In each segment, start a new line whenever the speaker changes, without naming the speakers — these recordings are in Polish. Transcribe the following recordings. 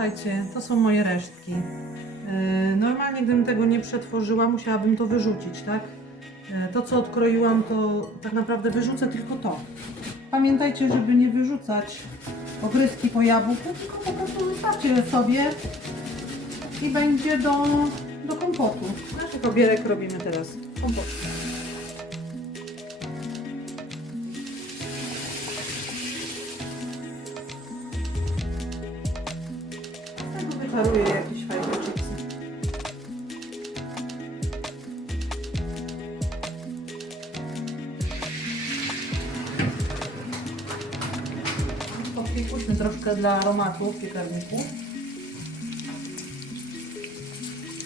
Słuchajcie, to są moje resztki. E, Normalnie, gdybym tego nie przetworzyła, musiałabym to wyrzucić, tak? E, To, co odkroiłam, to tak naprawdę wyrzucę tylko to. Pamiętajcie, żeby nie wyrzucać ogryzki po jabłku, tylko po prostu zostawcie sobie i będzie do, do kompotu. Z naszych obierek robimy teraz kompot. Wyparuję jakieś fajne chipsy. Podpikuśmy troszkę dla aromatu w piekarniku.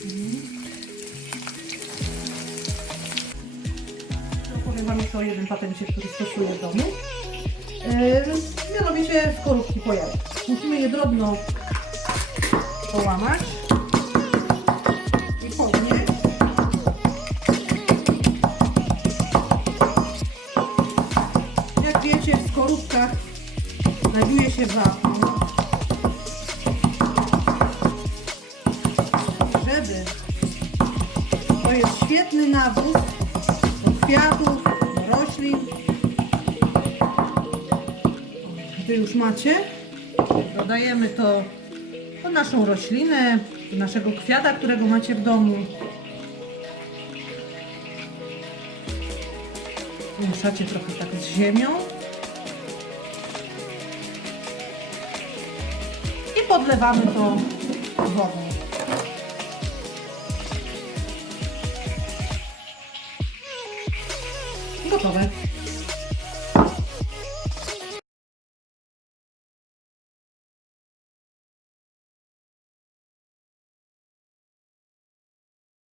Mhm. Opowiem Wam jeszcze o jednym patencie, który stosuję w domu. Yy, mianowicie skorupki po. Musimy je drobno połamać i podnieść. Jak wiecie, w skorupkach znajduje się wapno. Żeby to jest świetny nawóz do kwiatów, roślin. Gdy już macie, dodajemy to pod naszą roślinę, naszego kwiata, którego macie w domu. Mieszacie trochę tak z ziemią. I podlewamy to wodą. Gotowe.